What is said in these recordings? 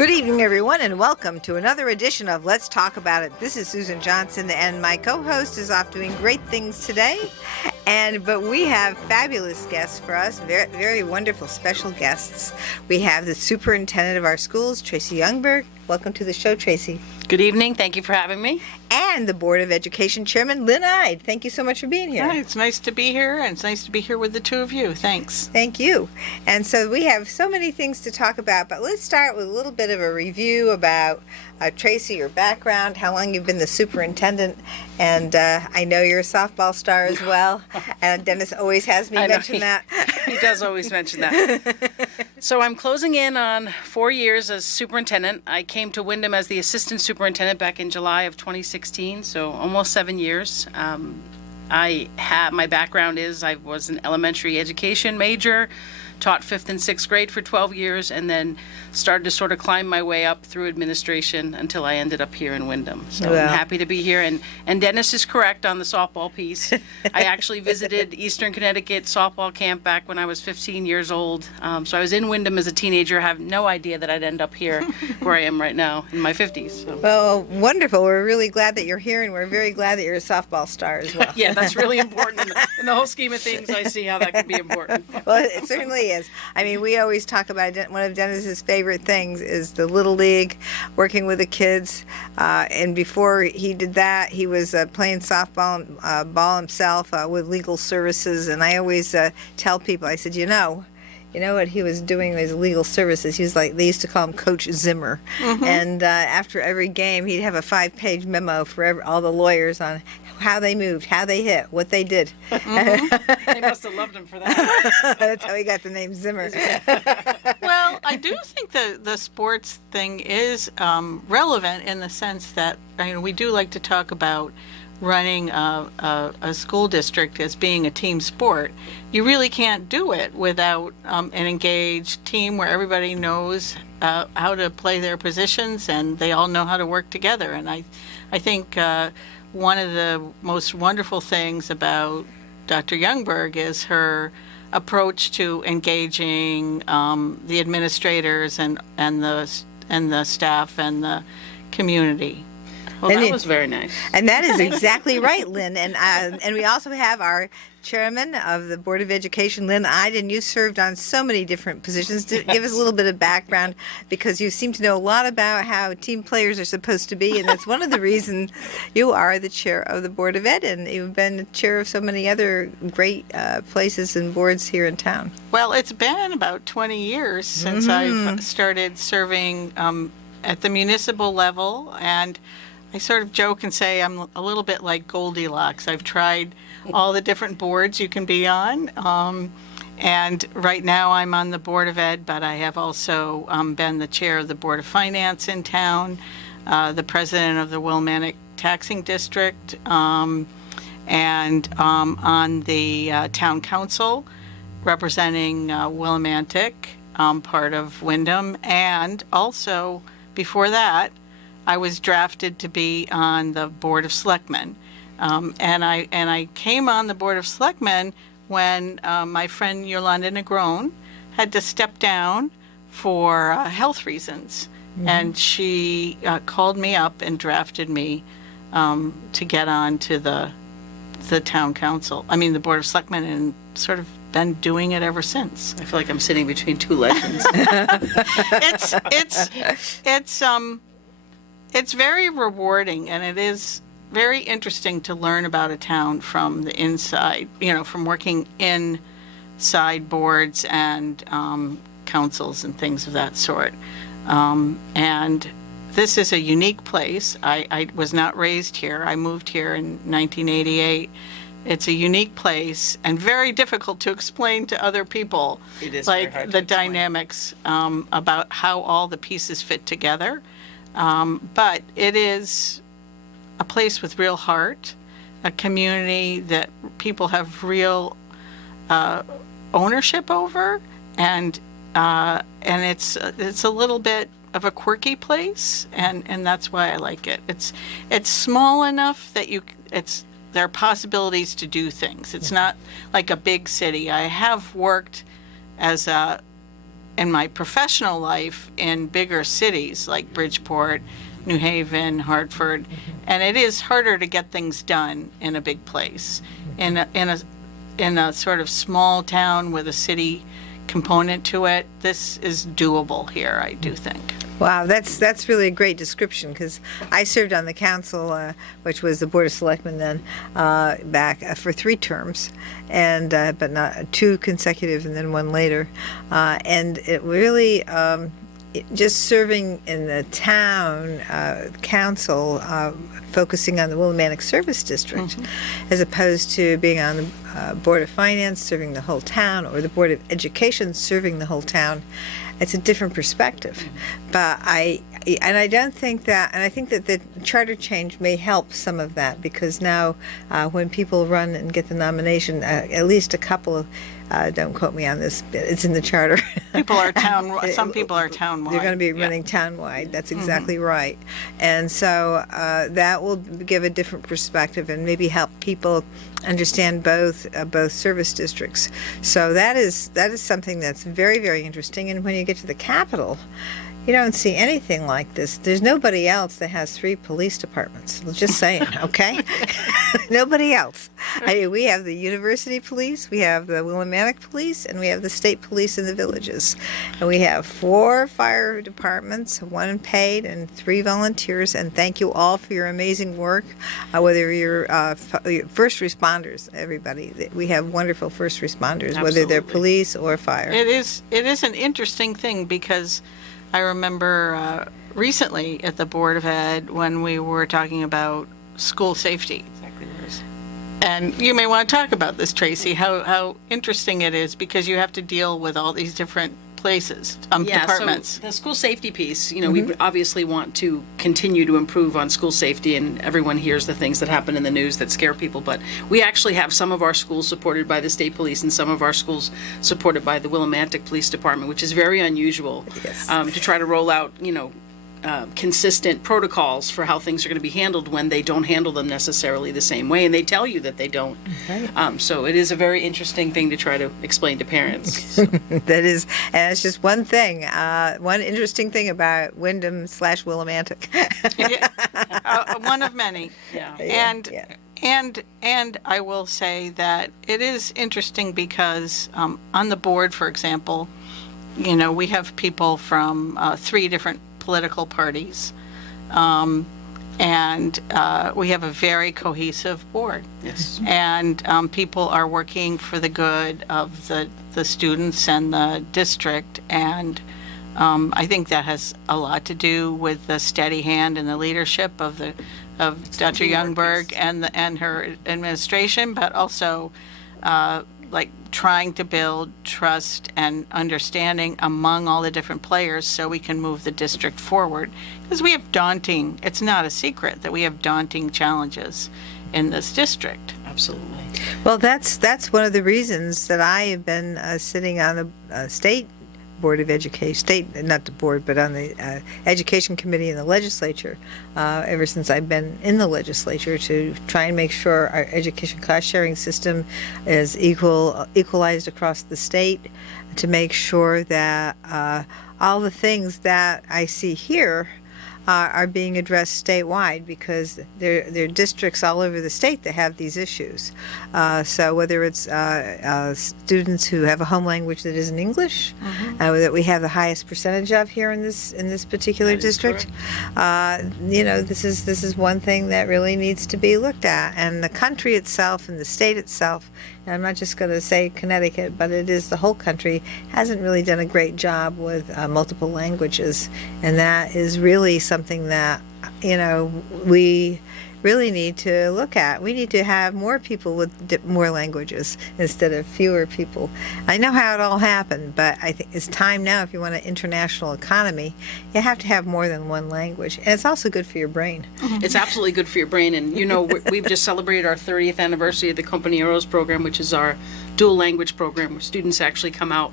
Good evening, everyone, and welcome to another edition of Let's Talk About It. This is Susan Johnson, and my co-host is off doing great things today. But we have fabulous guests for us, very, very wonderful special guests. We have the superintendent of our schools, Tracy Youngberg. Welcome to the show, Tracy. Good evening. Thank you for having me. And the Board of Education Chairman, Lynn Ide. Thank you so much for being here. Hi, it's nice to be here, and it's nice to be here with the two of you. Thanks. Thank you. And so we have so many things to talk about, but let's start with a little bit of a review about Tracy, your background, how long you've been the superintendent, and I know you're a softball star as well, and Dennis always has me mention that. He does always mention that. So I'm closing in on 4 years as superintendent. I came to Windham as the assistant superintendent back in July of 2016, so almost 7 years. My background is I was an elementary education major, taught 5th and 6th grade for 12 years, and then started to sort of climb my way up through administration until I ended up here in Windham. So I'm happy to be here. And Dennis is correct on the softball piece. I actually visited Eastern Connecticut softball camp back when I was 15 years old. So I was in Windham as a teenager. I have no idea that I'd end up here where I am right now in my 50s. So. Well, wonderful. We're really glad that you're here, and we're very glad that you're a softball star as well. Yeah, that's really important. In the whole scheme of things, I see how that can be important. Well, it certainly is. I mean, we always talk about one of Dennis's favorite things is the Little League, working with the kids. And before he did that, he was playing softball ball himself with legal services. And I always tell people, I said, you know what he was doing with his legal services? He was like, they used to call him Coach Zimmer. Mm-hmm. And after every game, he'd have a 5-page memo for all the lawyers on how they moved, how they hit, what they did. Mm-hmm. They must have loved him for that. That's how he got the name Zimmer. Well, I do think the sports thing is relevant in the sense that we do like to talk about running a school district as being a team sport. You really can't do it without an engaged team where everybody knows how to play their positions and they all know how to work together. And I think one of the most wonderful things about Dr. Youngberg is her approach to engaging the administrators and the staff and the community. Well, that was very nice. And that is exactly right, Lynn. And we also have our chairman of the Board of Education, Lynn Ide, and you served on so many different positions. Yes. Give us a little bit of background, because you seem to know a lot about how team players are supposed to be, and that's one of the reasons you are the chair of the Board of Ed, and you've been the chair of so many other great places and boards here in town. Well, it's been about 20 years since I've started serving at the municipal level, and I sort of joke and say I'm a little bit like Goldilocks. I've tried all the different boards you can be on. And right now I'm on the Board of Ed, but I have also been the chair of the Board of Finance in town, the president of the Willimantic Taxing District, and on the town council representing Willimantic, part of Windham. And also, before that, I was drafted to be on the Board of Selectmen. And I came on the Board of Selectmen when my friend Yolanda Negron had to step down for health reasons. Mm-hmm. And she called me up and drafted me to get on to the town council. The Board of Selectmen, and sort of been doing it ever since. I feel like I'm sitting between two legends. It's very rewarding, and it is very interesting to learn about a town from the inside, from working inside boards and councils and things of that sort. And this is a unique place. I was not raised here. I moved here in 1988. It's a unique place and very difficult to explain to other people. It is like very hard to the explain. Dynamics about how all the pieces fit together. But it is a place with real heart, a community that people have real ownership over, and it's a little bit of a quirky place, and that's why I like it. It's small enough that there are possibilities to do things. It's not like a big city. I have worked as in my professional life in bigger cities like Bridgeport, New Haven, Hartford, and it is harder to get things done in a big place. In a sort of small town with a city component to it, this is doable here, I do think. Wow, that's really a great description, because I served on the council, which was the Board of Selectmen then, back for 3 terms, and but not 2 consecutive and then 1 later, and it really just serving in the town council, focusing on the Willimantic Service District, as opposed to being on the Board of Finance serving the whole town, or the Board of Education serving the whole town. It's a different perspective. But I don't think that, and I think that the charter change may help some of that, because now when people run and get the nomination, at least a couple of, don't quote me on this, but it's in the charter. Some people are town-wide. They're going to be running town-wide. That's exactly right. And so that will give a different perspective and maybe help people understand both service districts. So that is something that's very, very interesting. And when you get to the Capitol, you don't see anything like this. There's nobody else that has 3 police departments. Just saying, okay? Nobody else. I mean, we have the university police, we have the Willimantic police, and we have the state police in the villages. And we have 4 fire departments, 1 paid and 3 volunteers. And thank you all for your amazing work. Whether you're first responders, everybody. We have wonderful first responders, whether they're police or fire. It is an interesting thing, because I remember recently at the Board of Ed when we were talking about school safety. Exactly what it is. And you may want to talk about this, Tracy, how interesting it is, because you have to deal with all these different places, departments. So the school safety piece, we obviously want to continue to improve on school safety, and everyone hears the things that happen in the news that scare people, but we actually have some of our schools supported by the state police and some of our schools supported by the Willimantic Police Department, which is very unusual. Yes. To try to roll out, consistent protocols for how things are going to be handled when they don't handle them necessarily the same way, and they tell you that they don't. Right. So it is a very interesting thing to try to explain to parents. So. That is, and it's just one thing, one interesting thing about Wyndham/Willimantic. One of many. Yeah. And I will say that it is interesting because on the board, for example, we have people from 3 different political parties, and we have a very cohesive board. Yes. And people are working for the good of the students and the district, and I think that has a lot to do with the steady hand and the leadership of Dr. Youngberg and her administration, but also like trying to build trust and understanding among all the different players so we can move the district forward. Because we have it's not a secret that we have daunting challenges in this district. Absolutely. Well, that's one of the reasons that I have been sitting on the state Board of Education, not the board, but on the Education Committee in the legislature ever since I've been in the legislature, to try and make sure our education cost sharing system is equalized across the state, to make sure that all the things that I see here are being addressed statewide, because there are districts all over the state that have these issues. So whether it's students who have a home language that isn't English, that we have the highest percentage of here in this particular district, this is one thing that really needs to be looked at. And the country itself and the state itself, and I'm not just going to say Connecticut, but it is the whole country, hasn't really done a great job with multiple languages, and that is really something that we really need to look at. We need to have more people with more languages instead of fewer people. I know how it all happened, but I think it's time now, if you want an international economy, you have to have more than one language. And it's also good for your brain. It's absolutely good for your brain. And, we've just celebrated our 30th anniversary of the Compañeros program, which is our dual language program where students actually come out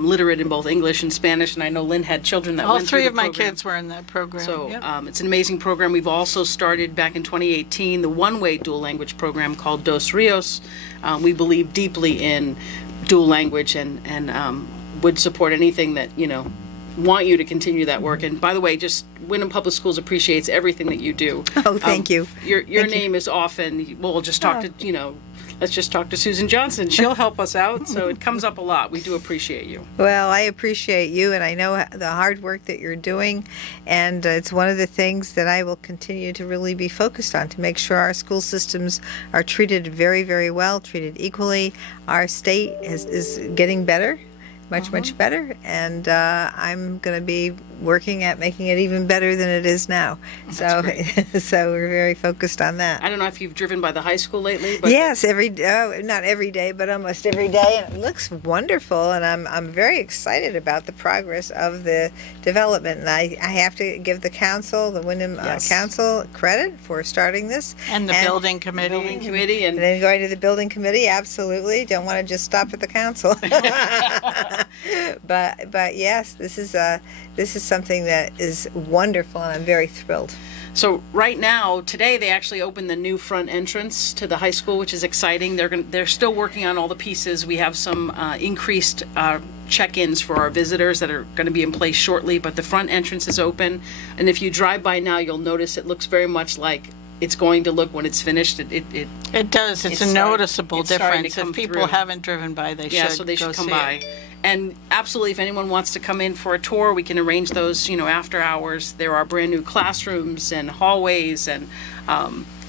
literate in both English and Spanish. And I know Lynn had children that All went through 3 the of my program. kids were in that program. So Yep. it's an amazing program. We've also started back in 2018 the one-way dual language program called Dos Rios. We believe deeply in dual language and would support anything that, want you to continue that work. And by the way, just Wyndham Public Schools appreciates everything that you do. Oh, thank you. Your Thank you. name is often, well, we'll just talk to, let's just talk to Susan Johnson. She'll help us out. So it comes up a lot. We do appreciate you. Well, I appreciate you, and I know the hard work that you're doing, and it's one of the things that I will continue to really be focused on, to make sure our school systems are treated very, very well, treated equally. Our state is getting better, much better, and I'm going to be working at making it even better than it is now. So, so we're very focused on that. I don't know if you've driven by the high school lately, but Yes, not every day, but almost every day, and it looks wonderful. And I'm very excited about the progress of the development. And I have to give the council, the Wyndham Yes. Council, credit for starting this. And the building committee. building committee And then going to the building committee, absolutely. Don't want to just stop at the council. but yes, this is something that is wonderful, and I'm very thrilled. So right now, today they actually opened the new front entrance to the high school, which is exciting. They're still working on all the pieces. We have some increased check-ins for our visitors that are going to be in place shortly, but the front entrance is open. And if you drive by now, you'll notice it looks very much like it's going to look when it's finished. It does. It's a starting- noticeable it's starting to difference. come If people through. haven't driven by, they Yeah, should so they should go come see by. it. And absolutely, if anyone wants to come in for a tour, we can arrange those, after hours. There are brand new classrooms and hallways and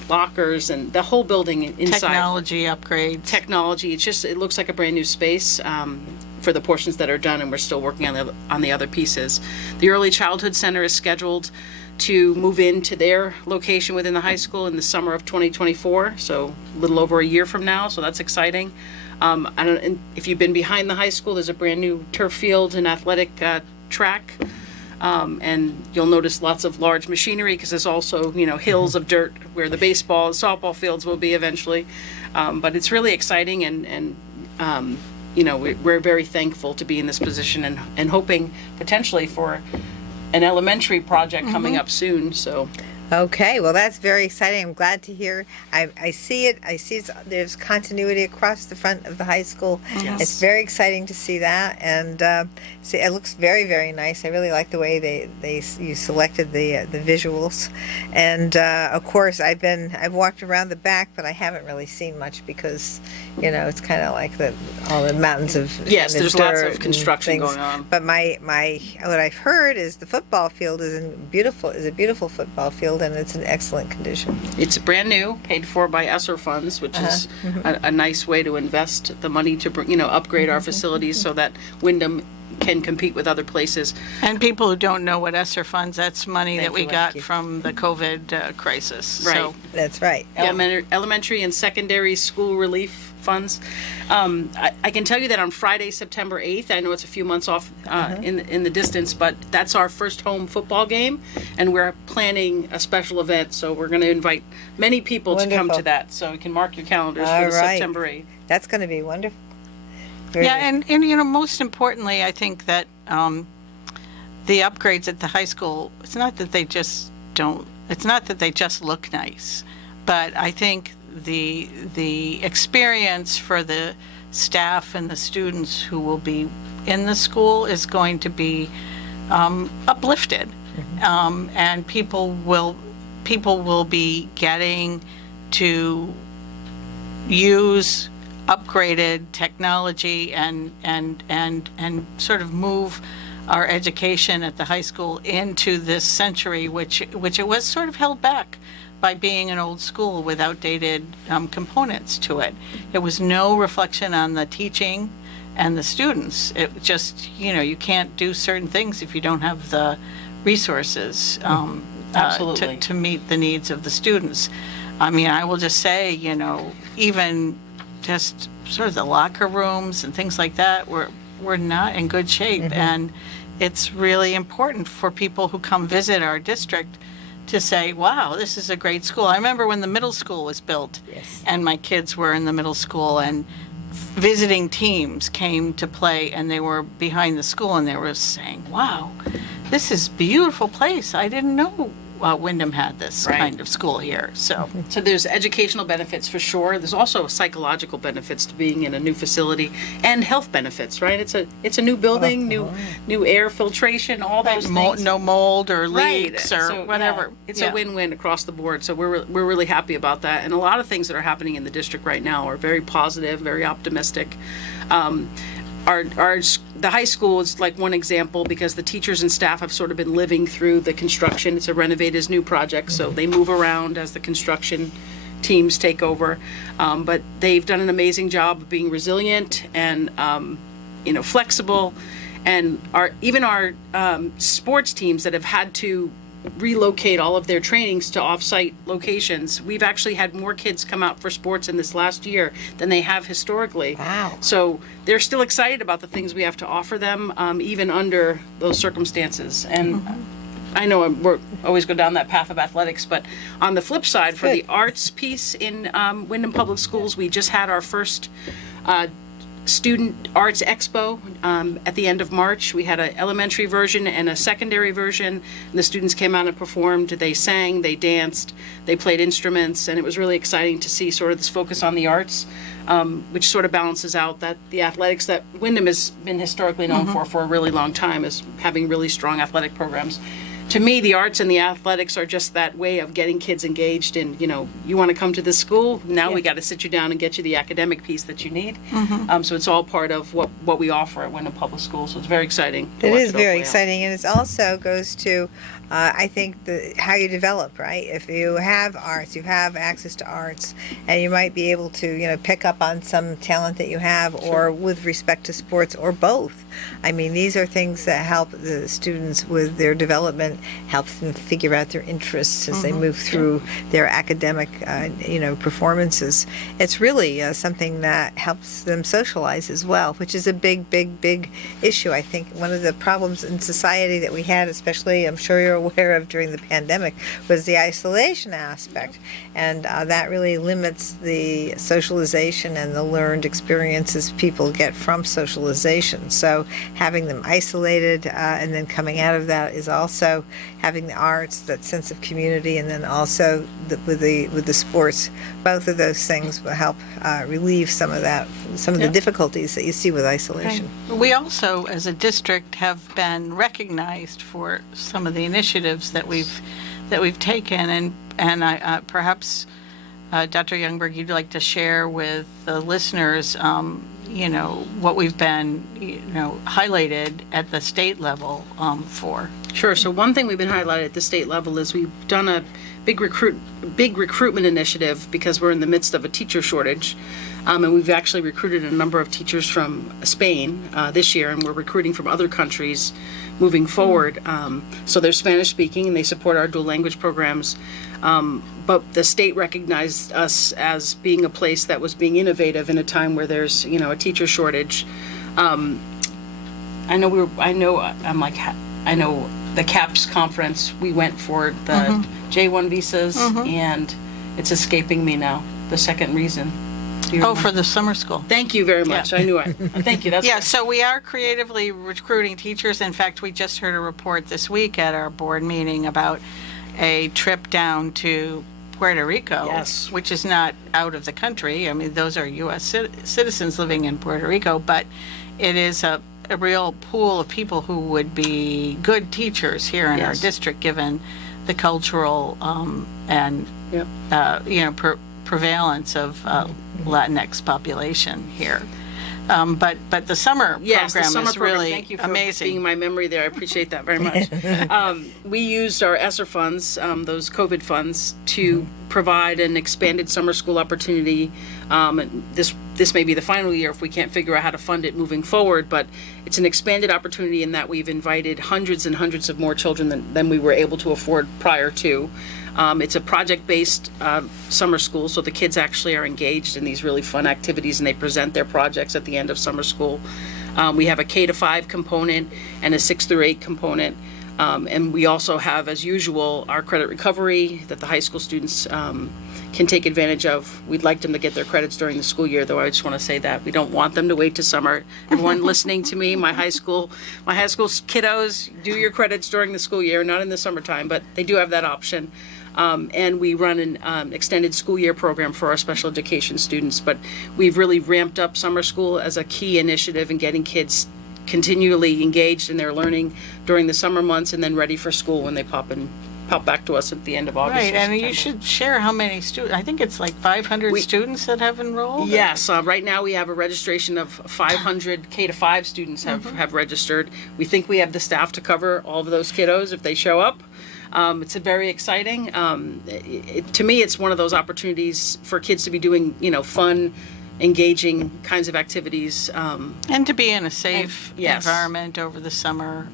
lockers and the whole building inside. Technology upgrades. Technology. It looks like a brand new space for the portions that are done, and we're still working on the other pieces. The Early Childhood Center is scheduled to move into their location within the high school in the summer of 2024, so a little over a year from now, so that's exciting. And if you've been behind the high school, there's a brand new turf field and athletic track. And you'll notice lots of large machinery because there's also, hills of dirt where the baseball and softball fields will be eventually. But it's really exciting, and we're very thankful to be in this position and hoping potentially for an elementary project coming up soon. So Okay, well, that's very exciting. I'm glad to hear. I see it. There's continuity across the front of the high school. Yes. It's very exciting to see that, and it looks very, very nice. I really like the way you selected the visuals, and of course, I've walked around the back, but I haven't really seen much because it's kind of like all the mountains of Yes, kind there's lots dirt of and construction things. going on. But what I've heard is the football field is a beautiful football field, and it's in excellent condition. it's brand new, paid for by ESSER funds, which is a nice way to invest the money to upgrade our facilities so that Wyndham can compete with other places. And people who don't know what ESSER funds, that's money Thank that we you, got Lucky. from the COVID crisis. Right. So That's right. Elementary and secondary school relief funds. I can tell you that on Friday, September 8th, I know it's a few months off in the distance, but that's our first home football game, and we're planning a special event, so we're going to invite many people to come Wonderful. to that, so you can mark your calendars All for the right. September 8th. That's going to be wonderful. Very yeah, nice. and most importantly, I think that the upgrades at the high school, it's not that they just look nice, but I think the experience for the staff and the students who will be in the school is going to be uplifted, and people will be getting to use upgraded technology and sort of move our education at the high school into this century, which it was sort of held back by being an old school with outdated components to it. It was no reflection on the teaching and the students. It just, you can't do certain things if you don't have the resources Absolutely. to meet the needs of the students. I mean, I will just say, even just sort of the locker rooms and things like that were not in good shape. And it's really important for people who come visit our district to say, wow, this is a great school. I remember when the middle school was built, Yes. and my kids were in the middle school, and visiting teams came to play, and they were behind the school, and they were saying, wow, this is a beautiful place. I didn't know Wyndham had this Right. kind of school here. So So there's educational benefits for sure. There's also psychological benefits to being in a new facility, and health benefits, right? It's a new building, new air filtration, all those things. no mold or Right. leaks or So, whatever. yeah, it's Yeah. a win-win across the board. So we're really happy about that. And a lot of things that are happening in the district right now are very positive, very optimistic. The high school is like one example because the teachers and staff have sort of been living through the construction. It's a Renovate as New project, so they move around as the construction teams take over. But they've done an amazing job of being resilient and flexible. And our sports teams that have had to relocate all of their trainings to off-site locations. We've actually had more kids come out for sports in this last year than they have historically. Wow. So they're still excited about the things we have to offer them, even under those circumstances. And I know we're always go down that path of athletics, but on the flip side, for the arts piece in Wyndham Public Schools, we just had our first Student Arts Expo at the end of March. We had an elementary version and a secondary version. And the students came out and performed. They sang, they danced, they played instruments, and it was really exciting to see sort of this focus on the arts, which sort of balances out that the athletics that Wyndham has been historically known for a really long time, is having really strong athletic programs. To me, the arts and the athletics are just that way of getting kids engaged in, you want to come to this school, now we got to sit you down and get you the academic piece that you need. So it's all part of what we offer at Wyndham Public Schools, so it's very exciting. to It watch is all very play out. exciting, and it also goes to, I think, how you develop, right? If you have arts, you have access to arts, and you might be able to, pick up on some talent that you have, or with respect to sports, or both. I mean, these are things that help the students with their development, helps them figure out their interests as they move through their academic, performances. It's really something that helps them socialize as well, which is a big, big, big issue. I think one of the problems in society that we had, especially, I'm sure you're aware of during the pandemic, was the isolation aspect. And that really limits the socialization and the learned experiences people get from socialization. So having them isolated and then coming out of that is also having the arts, that sense of community, and then also with the sports. Both of those things will help relieve some of the difficulties that you see with isolation. We also, as a district, have been recognized for some of the initiatives that we've taken, and I, perhaps Dr. Youngberg, you'd like to share with the listeners, what we've been, highlighted at the state level for. Sure. So one thing we've been highlighted at the state level is we've done a big recruitment initiative because we're in the midst of a teacher shortage. And we've actually recruited a number of teachers from Spain this year, and we're recruiting from other countries moving forward. So they're Spanish speaking and they support our dual language programs. But the state recognized us as being a place that was being innovative in a time where there's, a teacher shortage. I know the CAPS conference, we went for the J1 visas, and it's escaping me now, the second reason. Do you remember? For the summer school. Thank you very much. Yeah. I knew it. Thank you. That's Yeah, so we are creatively recruiting teachers. In fact, we just heard a report this week at our board meeting about a trip down to Puerto Rico, Yes. which is not out of the country. I mean, those are U.S. citizens living in Puerto Rico, but it is a real pool of people who would be good teachers here in our Yes. district, given the cultural and Yep. prevalence of Latinx population here. But the summer Yes, the program summer is program. really Thank you for amazing. being my memory there. I appreciate that very much. We used our ESSER funds, those COVID funds, to provide an expanded summer school opportunity. And this may be the final year if we can't figure out how to fund it moving forward, but it's an expanded opportunity in that we've invited hundreds and hundreds of more children than we were able to afford prior to. It's a project-based summer school, so the kids actually are engaged in these really fun activities and they present their projects at the end of summer school. We have a K-5 component and a 6 through 8 component. And we also have, as usual, our credit recovery that the high school students can take advantage of. We'd like them to get their credits during the school year, though I just want to say that we don't want them to wait to summer. Everyone listening to me, my high school kiddos, do your credits during the school year, not in the summertime, but they do have that option. And we run an extended school year program for our special education students, but we've really ramped up summer school as a key initiative in getting kids continually engaged in their learning during the summer months and then ready for school when they pop back to us at the end of August. Right, or and you September. should share how many students, I think it's like 500 students that have enrolled? Yes, right now we have a registration of 500 K to 5 students have registered. We think we have the staff to cover all of those kiddos if they show up. It's a very exciting. To me, it's one of those opportunities for kids to be doing, fun, engaging kinds of activities. And to be in a safe yes. environment over the summer.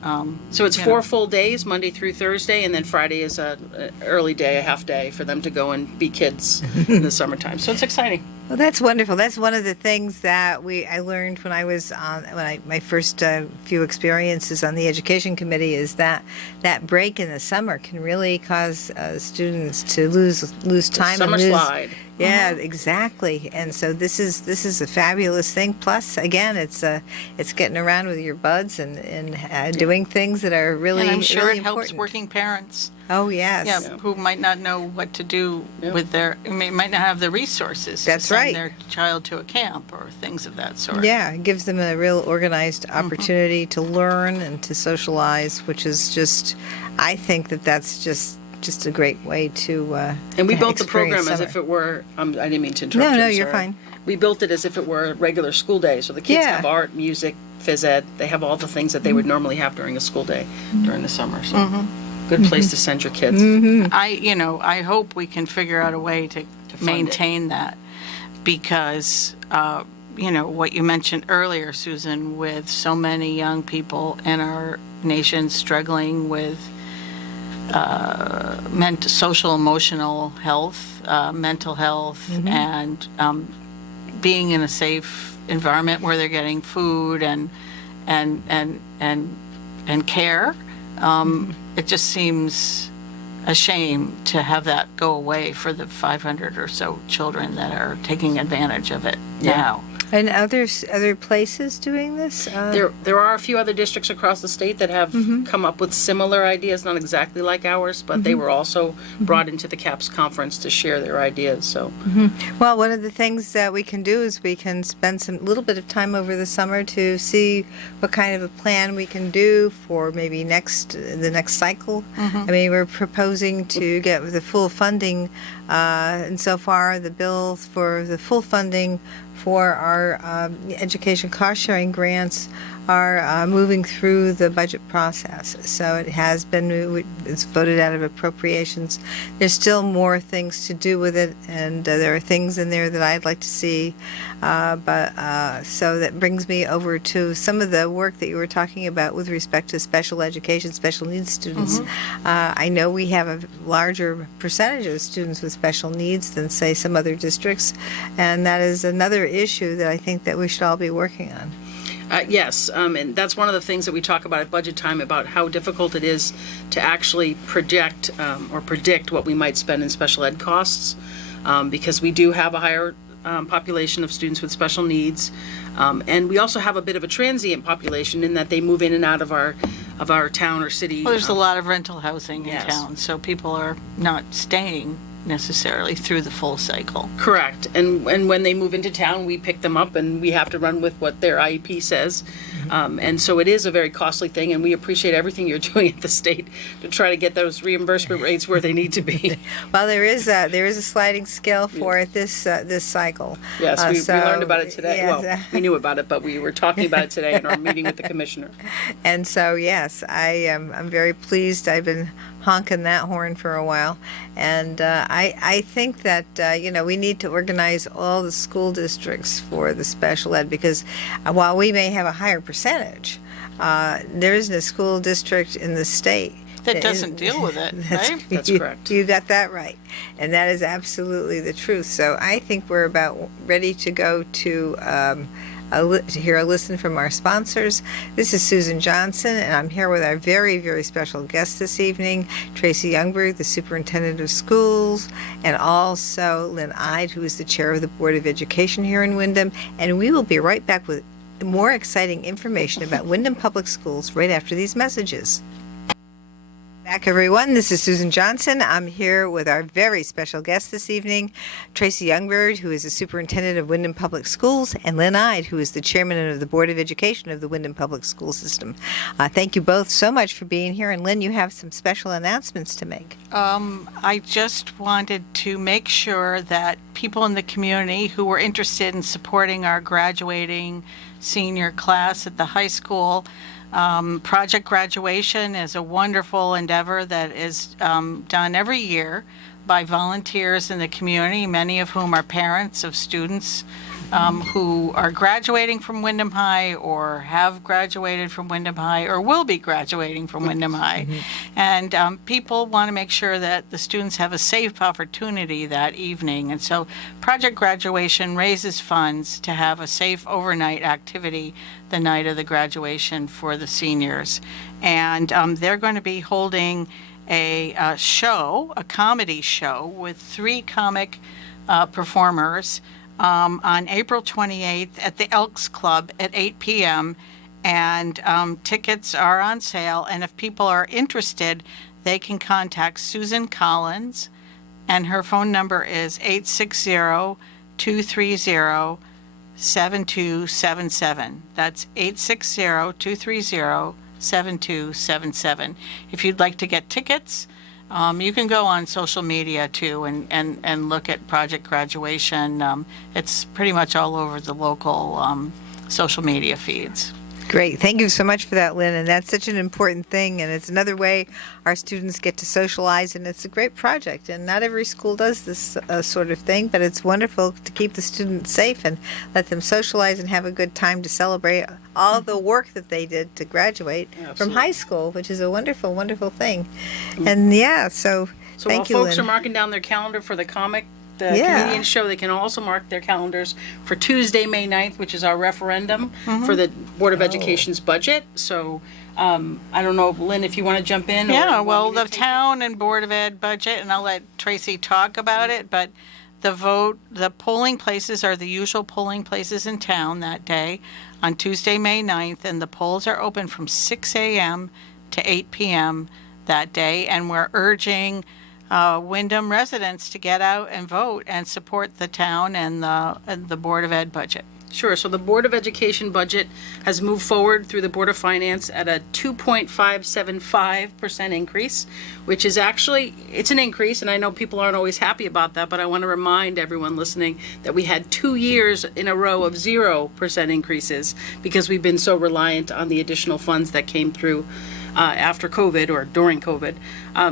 So it's 4 full days, Monday through Thursday, and then Friday is an early day, a half day for them to go and be kids in the summertime. So it's exciting. Well, that's wonderful. That's one of the things that I learned when I was on my first few experiences on the education committee is that break in the summer can really cause students to lose time. Summer and lose, slide. Yeah, exactly. And so this is a fabulous thing. Plus, again, it's getting around with your buds and doing things that are really And I'm sure really it helps important. working parents. Oh yes. Yeah, who might not know what to do with might not have the resources That's to send right. their child to a camp or things of that sort. Yeah, it gives them a real organized opportunity to learn and to socialize, which is just, I think that's just a great way to. And we to built the experience program as summer. if it were, I didn't mean to interrupt you. No, I'm you're sorry. fine. We built it as if it were a regular school day. So the kids Yeah. have art, music, phys ed. They have all the things that they would normally have during a school day during the summer. So good place to send your kids. I hope we can figure out a way to fund maintain that because, what you mentioned earlier, Susan, with so many young people in our nation struggling with social, emotional health, mental health, and being in a safe environment where they're getting food and care. It just seems a shame to have that go away for the 500 or so children that are taking advantage of it now. And other places doing this? There are a few other districts across the state that have come up with similar ideas, not exactly like ours, but they were also brought into the CAPS conference to share their ideas. So, Well, one of the things that we can do is we can spend some little bit of time over the summer to see what kind of a plan we can do for maybe the next cycle. I mean, we're proposing to get the full funding, and so far the bill for the full funding for our education cost-sharing grants are moving through the budget process. So it has been, it's voted out of appropriations. There's still more things to do with it, and there are things in there that I'd like to see. So that brings me over to some of the work that you were talking about with respect to special education, special needs students. I know we have a larger percentage of students with special needs than, say, some other districts, and that is another issue that I think that we should all be working on. yes, and that's one of the things that we talk about at budget time, about how difficult it is to actually project or predict what we might spend in special ed costs, because we do have a higher population of students with special needs, and we also have a bit of a transient population in that they move in and out of our town or city. Well, there's a lot of rental housing in Yes. town, so people are not staying necessarily through the full cycle. Correct. And when they move into town, we pick them up and we have to run with what their IEP says. And so it is a very costly thing, and we appreciate everything you're doing at the state to try to get those reimbursement rates where they need to be. Well, there is a sliding scale for it this cycle. Yes, we So, learned about it today. yes. Well, we knew about it, but we were talking about it today in our meeting with the commissioner. And so, yes, I'm very pleased. I've been honking that horn for a while, and I think that we need to organize all the school districts for the special ed, because while we may have a higher percentage, there isn't a school district in the state That doesn't deal with it, right? That's correct. You got that right, and that is absolutely the truth. So I think we're about ready to go to to hear a listen from our sponsors. This is Susan Johnson, and I'm here with our very, very special guest this evening, Tracy Youngberg, the Superintendent of Schools, and also Lynn Ide, who is the Chair of the Board of Education here in Windham. And we will be right back with more exciting information about Windham Public Schools right after these messages. Back, everyone. This is Susan Johnson. I'm here with our very special guest this evening, Tracy Youngberg, who is the Superintendent of Windham Public Schools, and Lynn Ide, who is the Chairman of the Board of Education of the Windham Public School System. Thank you both so much for being here. And Lynn, you have some special announcements to make. I just wanted to make sure that people in the community who were interested in supporting our graduating senior class at the high school, Project Graduation is a wonderful endeavor that is done every year by volunteers in the community, many of whom are parents of students who are graduating from Windham High or have graduated from Windham High or will be graduating from Windham High. And people want to make sure that the students have a safe opportunity that evening. And so Project Graduation raises funds to have a safe overnight activity the night of the graduation for the seniors. And they're going to be holding a show, a comedy show with 3 comic performers on April 28th at the Elks Club at 8 p.m. And tickets are on sale. And if people are interested, they can contact Susan Collins, and her phone number is 860-230-7277. That's 860-230-7277. If you'd like to get tickets, you can go on social media too and look at Project Graduation. It's pretty much all over the local social media feeds. Great. Thank you so much for that, Lynn. And that's such an important thing. And it's another way our students get to socialize. And it's a great project. And not every school does this sort of thing, but it's wonderful to keep the students safe and let them socialize and have a good time to celebrate all the work that they did to graduate from high school, which is a wonderful, wonderful thing. And so So thank while you, folks Lynn. are marking down their calendar for the comedian show, they can also mark their calendars for Tuesday, May 9th, which is our referendum for the Board of Education's budget. So I don't know, Lynn, if you want to jump in. Yeah, or well, the town and Board of Ed budget, and I'll let Tracy talk about it, but the polling places are the usual polling places in town that day on Tuesday, May 9th, and the polls are open from 6 a.m. to 8 p.m. that day, and we're urging Windham residents to get out and vote and support the town and the Board of Ed budget. Sure. So the Board of Education budget has moved forward through the Board of Finance at a 2.575% increase, which is actually, it's an increase, and I know people aren't always happy about that, but I want to remind everyone listening that we had 2 years in a row of 0% increases because we've been so reliant on the additional funds that came through after COVID or during COVID.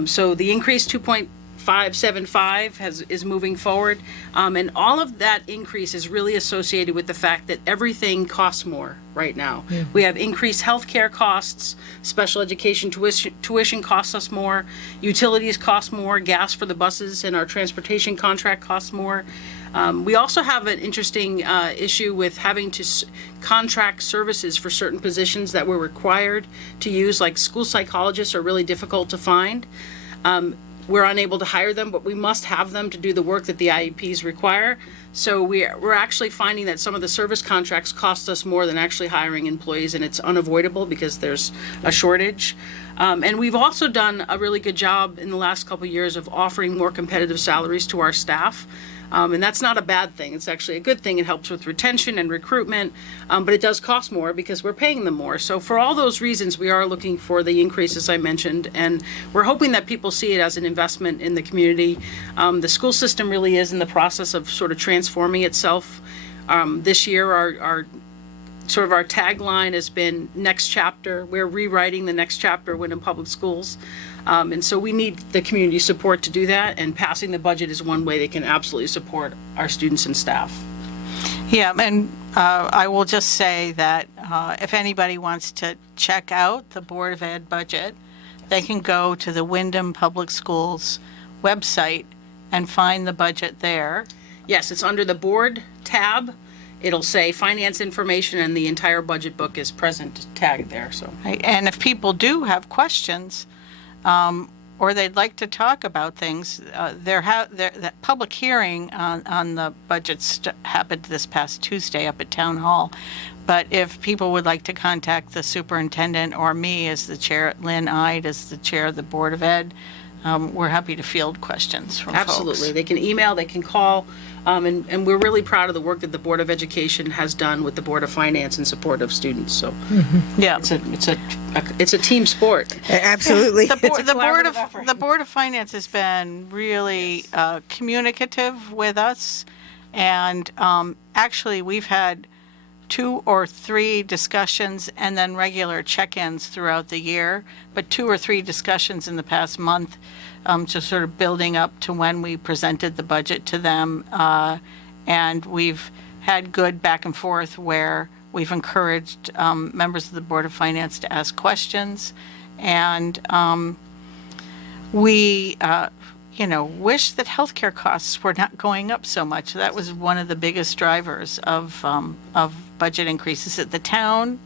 So the increase 2.575 is moving forward. And all of that increase is really associated with the fact that everything costs more right now. We have increased healthcare costs, special education tuition costs us more, utilities cost more, gas for the buses and our transportation contract costs more. We also have an interesting issue with having to contract services for certain positions that we're required to use, like school psychologists are really difficult to find. We're unable to hire them, but we must have them to do the work that the IEPs require. So we're actually finding that some of the service contracts cost us more than actually hiring employees, and it's unavoidable because there's a shortage. And we've also done a really good job in the last couple of years of offering more competitive salaries to our staff. And that's not a bad thing. It's actually a good thing. It helps with retention and recruitment, but it does cost more because we're paying them more. So for all those reasons, we are looking for the increases I mentioned, and we're hoping that people see it as an investment in the community. The school system really is in the process of sort of transforming itself. This year, our tagline has been next chapter. We're rewriting the next chapter of Windham Public Schools. And so we need the community support to do that, and passing the budget is one way they can absolutely support our students and staff. Yeah, and I will just say that if anybody wants to check out the Board of Ed budget, they can go to the Windham Public Schools website and find the budget there. Yes, it's under the board tab, it'll say finance information, and the entire budget book is present tagged there. So Right. And if people do have questions, or they'd like to talk about things, that public hearing on the budget happened this past Tuesday up at Town Hall. But if people would like to contact the superintendent or me as the chair, Lynn Ide as the chair of the Board of Ed, we're happy to field questions from absolutely, folks. they can email, they can call, and we're really proud of the work that the Board of Education has done with the Board of Finance in support of students. So Yeah. it's a team sport. Absolutely. The a collaborative effort. Board of Finance has been really communicative with us, and actually, we've had 2 or 3 discussions and then regular check-ins throughout the year, but 2 or 3 discussions in the past month, just sort of building up to when we presented the budget to them, and we've had good back and forth where we've encouraged members of the Board of Finance to ask questions, and we wish that healthcare costs were not going up so much. That was one of the biggest drivers of budget increases at the town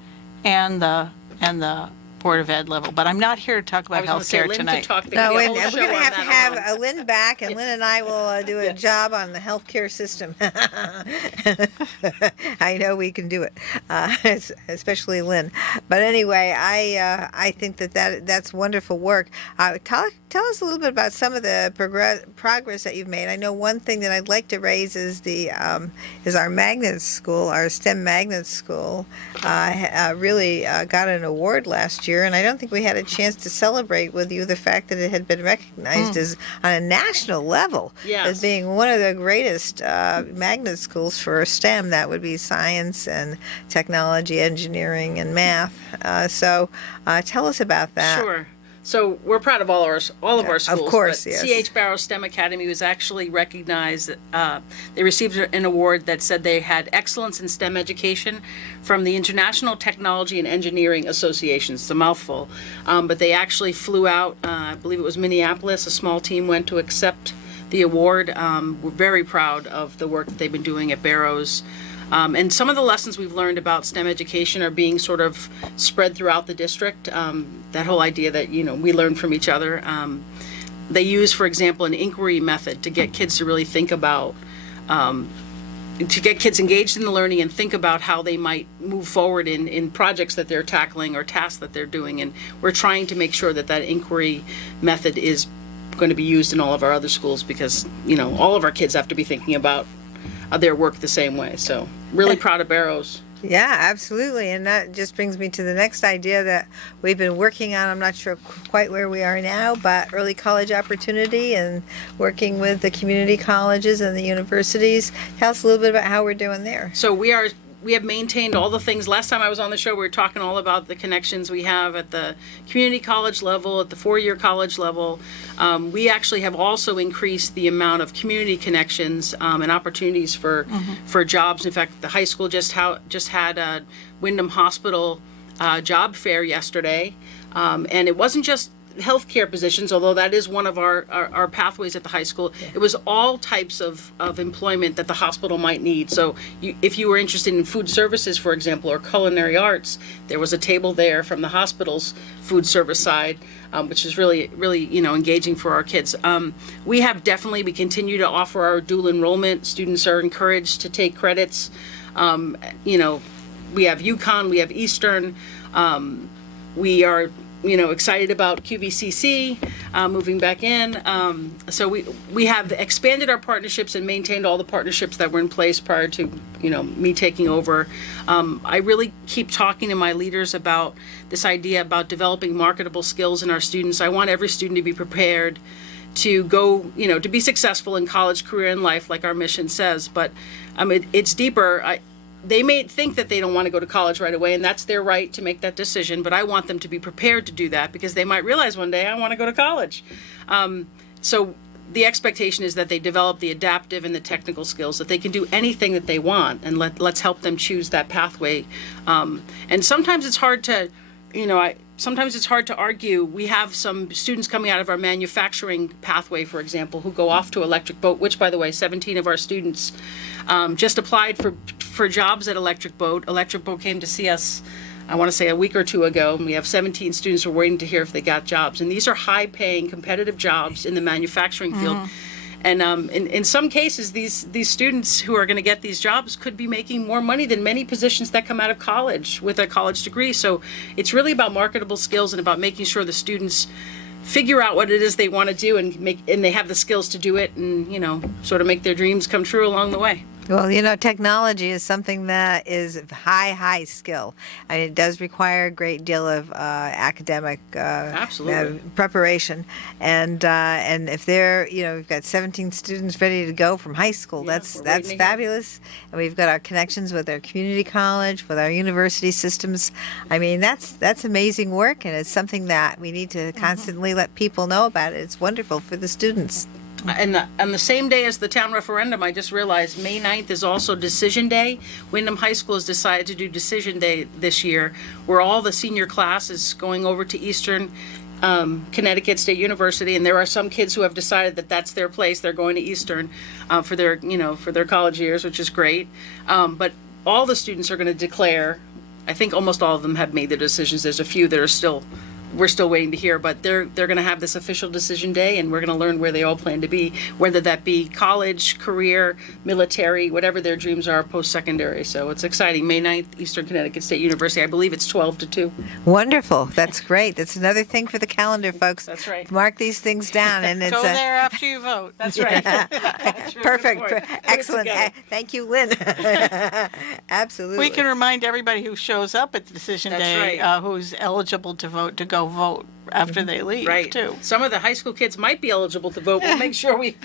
and the Board of Ed level. But I'm not here to talk about I was gonna say, healthcare Lynn could tonight. talk. There No, could be a and whole we're show going to on have to that have alone. Lynn back, and Lynn and I will do a job on the healthcare system. I know we can do it, especially Lynn. But anyway, I think that's wonderful work. Tell us a little bit about some of the progress that you've made. I know one thing that I'd like to raise is our magnet school, our STEM magnet school, really got an award last year, and I don't think we had a chance to celebrate with you the fact that it had been recognized as on a national level Yes. as being one of the greatest magnet schools for STEM. That would be science and technology, engineering, and math. So tell us about that. Sure. So we're proud of all of our schools. course, but yes. C.H. Barrow STEM Academy was actually recognized. They received an award that said they had excellence in STEM education from the International Technology and Engineering Association. It's a mouthful. But they actually flew out, I believe it was Minneapolis. A small team went to accept the award. We're very proud of the work that they've been doing at Barrows. And some of the lessons we've learned about STEM education are being sort of spread throughout the district. That whole idea that, we learn from each other. They use, for example, an inquiry method to get kids to really think about, to get kids engaged in the learning and think about how they might move forward in projects that they're tackling or tasks that they're doing. And we're trying to make sure that inquiry method is going to be used in all of our other schools because, all of our kids have to be thinking about their work the same way. So really proud of Barrows. Yeah, absolutely. And that just brings me to the next idea that we've been working on. I'm not sure quite where we are now, but early college opportunity and working with the community colleges and the universities. Tell us a little bit about how we're doing there. So we have maintained all the things. Last time I was on the show, we were talking all about the connections we have at the community college level, at the four-year college level. We actually have also increased the amount of community connections and opportunities for jobs. In fact, the high school just had a Wyndham Hospital job fair yesterday, and it wasn't just healthcare positions, although that is one of our pathways at the high school. It was all types of employment that the hospital might need. So if you were interested in food services, for example, or culinary arts, there was a table there from the hospital's food service side, which is really, really, engaging for our kids. We continue to offer our dual enrollment. Students are encouraged to take credits. We have UConn, we have Eastern. We are excited about QVCC moving back in. So we have expanded our partnerships and maintained all the partnerships that were in place prior to me taking over. I really keep talking to my leaders about this idea about developing marketable skills in our students. I want every student to be prepared to go, to be successful in college, career, and life, like our mission says. But it's deeper. They may think that they don't want to go to college right away, and that's their right to make that decision, but I want them to be prepared to do that because they might realize one day, I want to go to college. So the expectation is that they develop the adaptive and the technical skills, that they can do anything that they want, and let's help them choose that pathway. And sometimes it's hard to, sometimes it's hard to argue. We have some students coming out of our manufacturing pathway, for example, who go off to electric boat, which, by the way, 17 of our students just applied for jobs at Electric Boat. Electric Boat came to see us, I want to say a week or two ago, and we have 17 students who are waiting to hear if they got jobs. And these are high-paying, competitive jobs in the manufacturing field. And in some cases, these students who are going to get these jobs could be making more money than many positions that come out of college with a college degree. So it's really about marketable skills and about making sure the students figure out what it is they want to do and they have the skills to do it, and sort of make their dreams come true along the way. Well, technology is something that is high skill. I mean, it does require a great deal of academic Absolutely. Preparation, and if we've got 17 students ready to go from high school. Yeah, that's we're waiting to hear. fabulous, and we've got our connections with our community college, with our university systems. I mean, that's amazing work, and it's something that we need to constantly let people know about. It's wonderful for the students. And on the same day as the town referendum, I just realized May 9th is also Decision Day. Wyndham High School has decided to do Decision Day this year, where all the senior class is going over to Eastern Connecticut State University, and there are some kids who have decided that that's their place. They're going to Eastern for their college years, which is great. But all the students are going to declare. I think almost all of them have made their decisions. There's a few that are we're still waiting to hear, but they're going to have this official decision day, and we're going to learn where they all plan to be, whether that be college, career, military, whatever their dreams are post-secondary. So it's exciting. May 9th, Eastern Connecticut State University. I believe it's 12 to 2. Wonderful. That's great. That's another thing for the calendar, folks. That's right. Mark these things down, and it's Go there after you vote. That's right. perfect. Good point. Excellent. Put it together. Thank you, Lynn. Absolutely. We can remind everybody who shows up at Decision That's Day, right. who's eligible to vote, to go vote after they leave, Right. too. Some of the high school kids might be eligible to vote. We'll make sure we.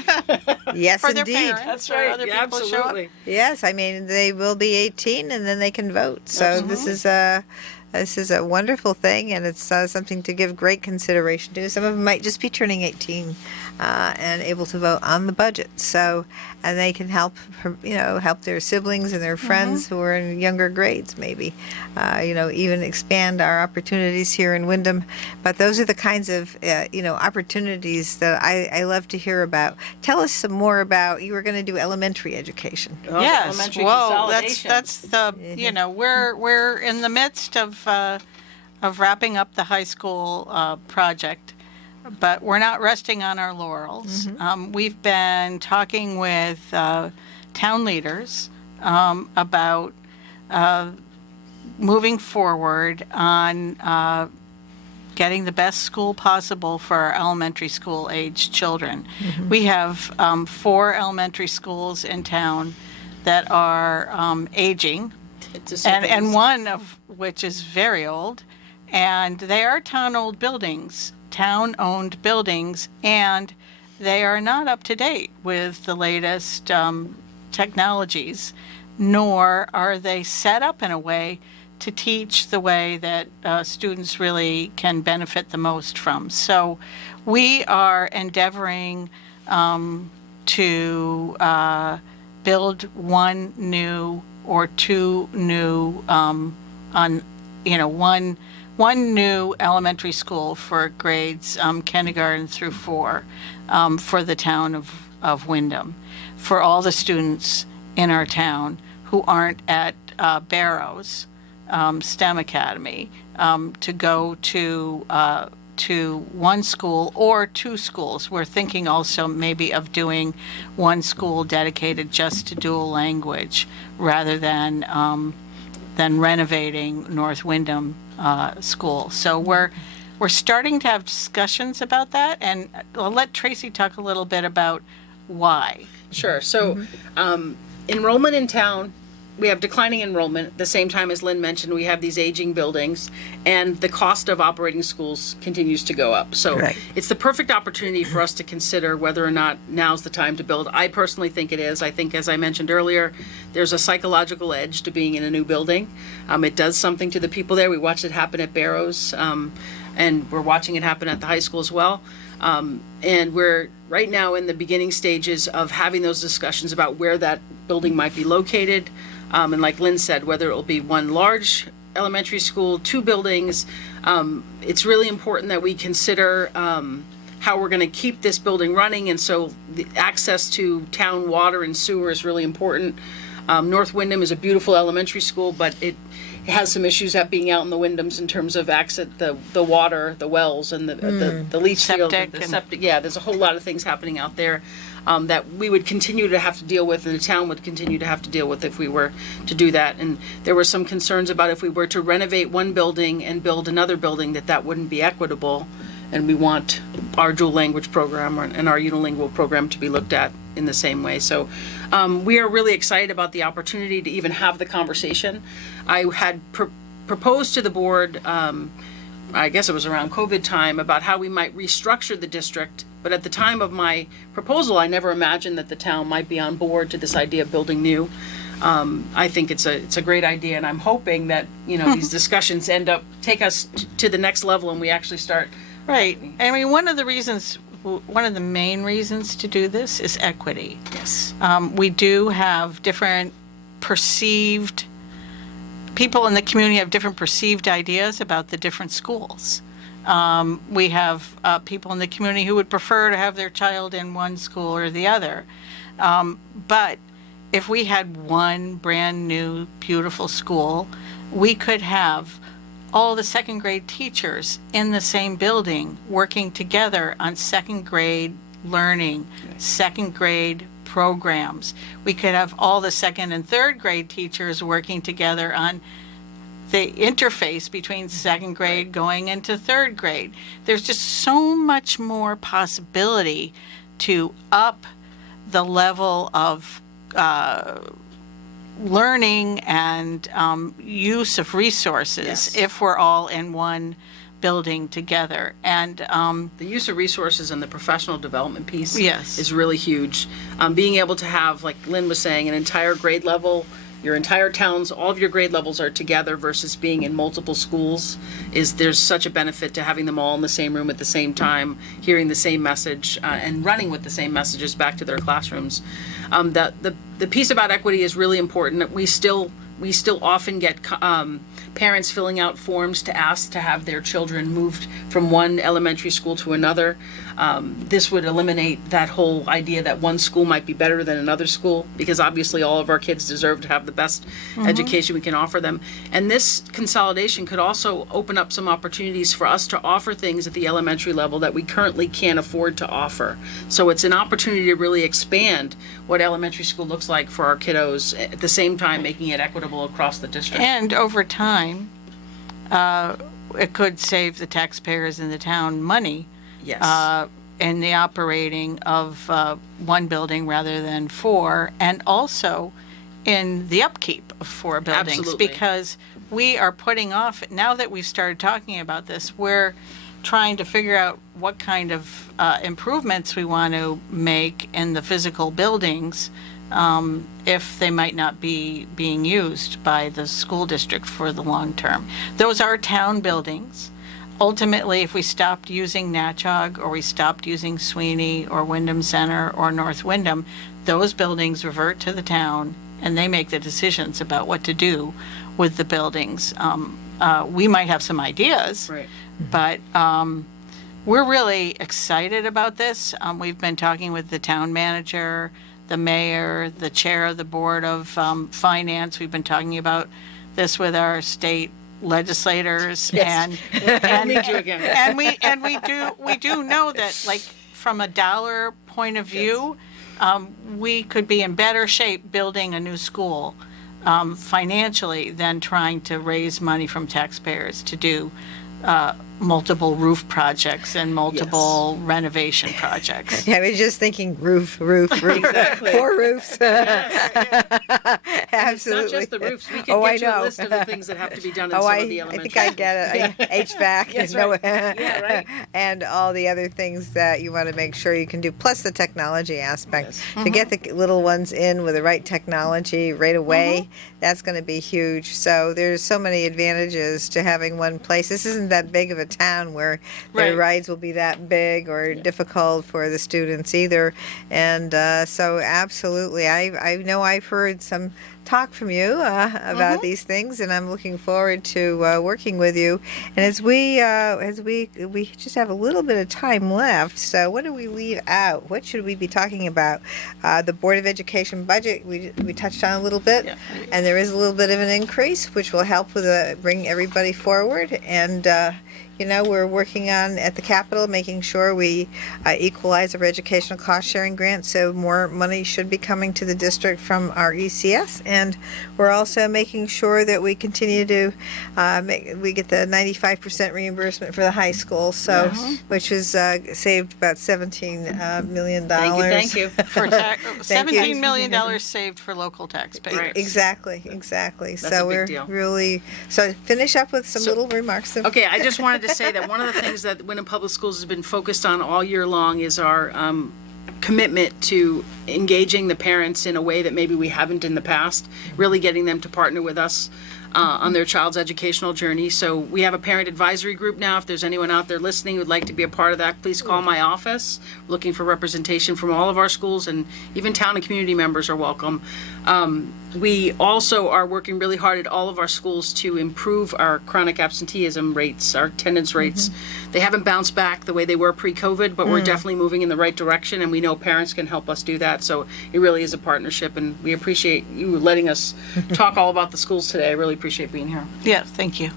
Yes, For their indeed. parents. That's Or right. other Yeah, people show up. absolutely. Yes, I mean they will be 18 and then they can vote. So this is a wonderful thing, and it's something to give great consideration to. Some of them might just be turning 18 and able to vote on the budget. So, and they can help their siblings and their friends who are in younger grades, maybe, even expand our opportunities here in Wyndham. But those are the kinds of opportunities that I love to hear about. Tell us some more about. You were going to do elementary education. Oh, the Yes, elementary well, consolidation. that's the we're in the midst of wrapping up the high school project, but we're not resting on our laurels. We've been talking with town leaders about moving forward on getting the best school possible for our elementary school age children. We have 4 elementary schools in town that are aging, and one of which is very old, and they are town-owned buildings, and they are not up to date with the latest technologies, nor are they set up in a way to teach the way that students really can benefit the most from. So we are endeavoring to build one new or 2 new one new elementary school for grades kindergarten through 4 for the town of Wyndham, for all the students in our town who aren't at Barrows STEM Academy, to go to one school or 2 schools. We're thinking also maybe of doing one school dedicated just to dual language rather than renovating North Wyndham School. So we're starting to have discussions about that, and I'll let Tracy talk a little bit about why. Sure. So, enrollment in town, we have declining enrollment. At the same time, as Lynn mentioned, we have these aging buildings, and the cost of operating schools continues to go up. So Right. it's the perfect opportunity for us to consider whether or not now's the time to build. I personally think it is. I think, as I mentioned earlier, there's a psychological edge to being in a new building. It does something to the people there. We watched it happen at Barrows, and we're watching it happen at the high school as well. And we're right now in the beginning stages of having those discussions about where that building might be located. And like Lynn said, whether it will be one large elementary school, 2 buildings. It's really important that we consider how we're going to keep this building running. And so the access to town water and sewer is really important. North Wyndham is a beautiful elementary school, but it has some issues at being out in the Wyndhams in terms of access, the water, the wells, and the leach field, Septic the and- septic. Yeah, there's a whole lot of things happening out there that we would continue to have to deal with, and the town would continue to have to deal with if we were to do that. And there were some concerns about if we were to renovate one building and build another building, that wouldn't be equitable. And we want our dual language program and our unilingual program to be looked at in the same way. So we are really excited about the opportunity to even have the conversation. I had proposed to the board, I guess it was around COVID time, about how we might restructure the district. But at the time of my proposal, I never imagined that the town might be on board to this idea of building new. I think it's a great idea, and I'm hoping that these discussions take us to the next level, and we actually start. Right. I mean, one of the main reasons to do this is equity. Yes. We do have different perceived, people in the community have different perceived ideas about the different schools. We have people in the community who would prefer to have their child in one school or the other. But if we had one brand new, beautiful school, we could have all the second grade teachers in the same building working together on second grade learning, second grade programs. We could have all the second and third grade teachers working together on the interface between second grade going into third grade. There's just so much more possibility to up the level of learning and use of resources Yes. if we're all in one building together. And The use of resources and the professional development piece Yes. is really huge. Being able to have, like Lynn was saying, an entire grade level, your entire towns, all of your grade levels are together versus being in multiple schools, there's such a benefit to having them all in the same room at the same time, hearing the same message, and running with the same messages back to their classrooms. The piece about equity is really important. We still often get parents filling out forms to ask to have their children moved from one elementary school to another. This would eliminate that whole idea that one school might be better than another school, because obviously all of our kids deserve to have the best education we can offer them. And this consolidation could also open up some opportunities for us to offer things at the elementary level that we currently can't afford to offer. So it's an opportunity to really expand what elementary school looks like for our kiddos, at the same time making it equitable across the district. And over time, it could save the taxpayers in the town money Yes. in the operating of one building rather than four, and also in the upkeep of four buildings. Absolutely. Because we are putting off, now that we've started talking about this, we're trying to figure out what kind of improvements we want to make in the physical buildings if they might not be being used by the school district for the long term. Those are town buildings. Ultimately, if we stopped using Natchog, or we stopped using Sweeney or Wyndham Center or North Wyndham, those buildings revert to the town and they make the decisions about what to do with the buildings. We might have some ideas, Right. but we're really excited about this. We've been talking with the town manager, the mayor, the chair of the board of finance. We've been talking about this with our state legislators, Yes. and Need you again. and we do know that, like, from a dollar point of view, we could be in better shape building a new school financially than trying to raise money from taxpayers to do multiple roof projects and multiple renovation projects. Yeah, I was just thinking roof. Exactly. 4 roofs. It's Absolutely. not just the roofs. We could Oh, I get you a know. list of the things that have to be done in Oh, some of the I elementary think I schools. get it. HVAC. That's and right. Yeah, right. And all the other things that you want to make sure you can do, plus the technology aspect. Yes. To get the little ones in with the right technology right away, that's going to be huge. So there's so many advantages to having one place. This isn't that big of a town where the Right. rides will be that big or difficult for the students either. And so absolutely, I know I've heard some talk from you about these things, and I'm looking forward to working with you. And as we just have a little bit of time left, so what do we leave out? What should we be talking about? The Board of Education budget we touched on a little bit, and there is a little bit of an increase, which will help with bring everybody forward. And we're working on at the Capitol making sure we equalize our educational cost sharing grant, so more money should be coming to the district from our ECS, and we're also making sure that we continue to we get the 95% reimbursement for the high school, so which was saved about $17 million. Thank you. For $17 million saved for local taxpayers. Right. Exactly. That's So a big we're deal. really finish up with some little remarks. Okay, I just wanted to say that one of the things that Wyndham Public Schools has been focused on all year long is our commitment to engaging the parents in a way that maybe we haven't in the past, really getting them to partner with us on their child's educational journey. So we have a parent advisory group now. If there's anyone out there listening who would like to be a part of that, please call my office. Looking for representation from all of our schools, and even town and community members are welcome. We also are working really hard at all of our schools to improve our chronic absenteeism rates, our attendance rates. They haven't bounced back the way they were pre-COVID, but we're definitely moving in the right direction, and we know parents can help us do that. So it really is a partnership, and we appreciate you letting us talk all about the schools today. I really appreciate being here. Yeah, thank you.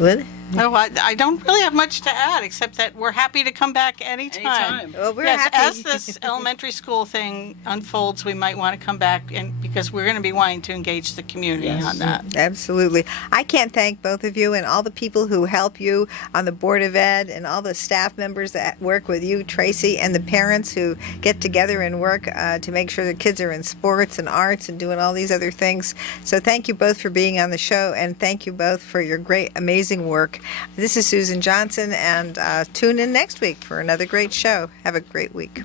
Lynn? No, I don't really have much to add, except that we're happy to come back anytime. Anytime. Well, we're Yes, happy. as this elementary school thing unfolds, we might want to come back, and because we're going to be wanting to engage the community Yes. on that. Absolutely. I can't thank both of you and all the people who help you on the Board of Ed and all the staff members that work with you, Tracy, and the parents who get together and work to make sure the kids are in sports and arts and doing all these other things. So thank you both for being on the show, and thank you both for your great, amazing work. This is Susan Johnson, and tune in next week for another great show. Have a great week.